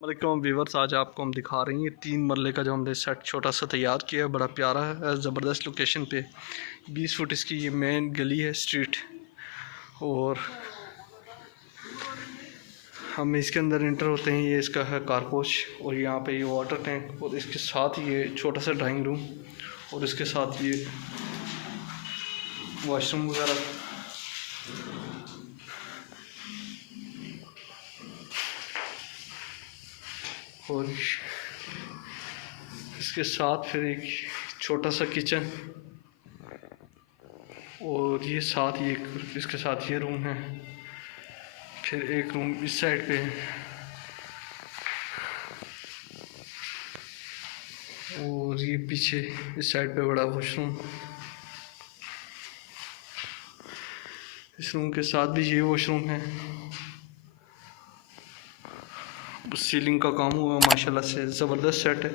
वालेकुम व्यूवर्स, आज आपको हम दिखा रहे हैं 3 मरले का जो हमने सेट छोटा सा तैयार किया है। बड़ा प्यारा है, ज़बरदस्त लोकेशन पे 20 फुट इसकी ये मेन गली है, स्ट्रीट। और हम इसके अंदर इंटर होते हैं। ये इसका है कारपोश और यहाँ पे ये वाटर टैंक और इसके साथ ये छोटा सा ड्राइंग रूम और इसके साथ ये वॉशरूम वगैरह। और इसके साथ फिर एक छोटा सा किचन और ये साथ ये इसके साथ ये रूम है। फिर एक रूम इस साइड पे है और ये पीछे इस साइड पे बड़ा वॉशरूम। इस रूम के साथ भी ये वॉशरूम है। सीलिंग का काम हुआ माशाल्लाह से, ज़बरदस्त सेट है।